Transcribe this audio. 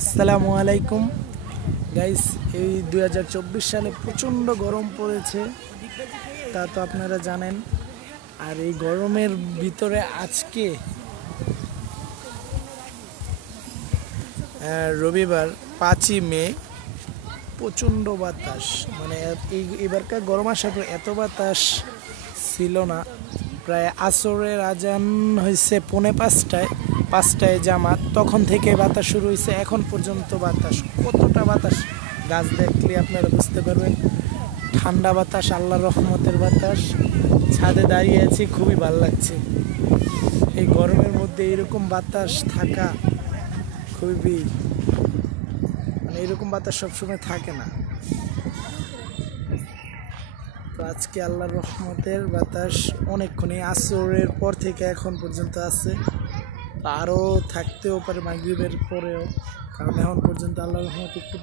আসসালামু আলাইকুম গাইস। এই 2024 সালে প্রচণ্ড গরম পড়েছে, তা তো আপনারা জানেন। আর এই গরমের ভিতরে আজকে রবিবার 5ই মে, প্রচণ্ড বাতাস। মানে এবারকার গরম আসার পর এত বাতাস ছিল না। প্রায় আসরের আজান হয়েছে 5:45টায় জামাত, তখন থেকে বাতাস শুরু হয়েছে, এখন পর্যন্ত বাতাস। কতটা বাতাস গাছ দেখলে আপনারা বুঝতে পারবেন। ঠান্ডা বাতাস, আল্লাহর রহমতের বাতাস। ছাদে দাঁড়িয়ে আছি, খুবই ভালো লাগছে। এই গরমের মধ্যে এরকম বাতাস থাকা খুবই, মানে এরকম বাতাস সবসময় থাকে না। তো আজকে আল্লাহর রহমতের বাতাস অনেকক্ষণই, আসরের পর থেকে এখন পর্যন্ত আছে। আরও থাকতেও পারে মাগরিবের পরেও, কারণ এখন পর্যন্ত আল্লাহর রহমত একটু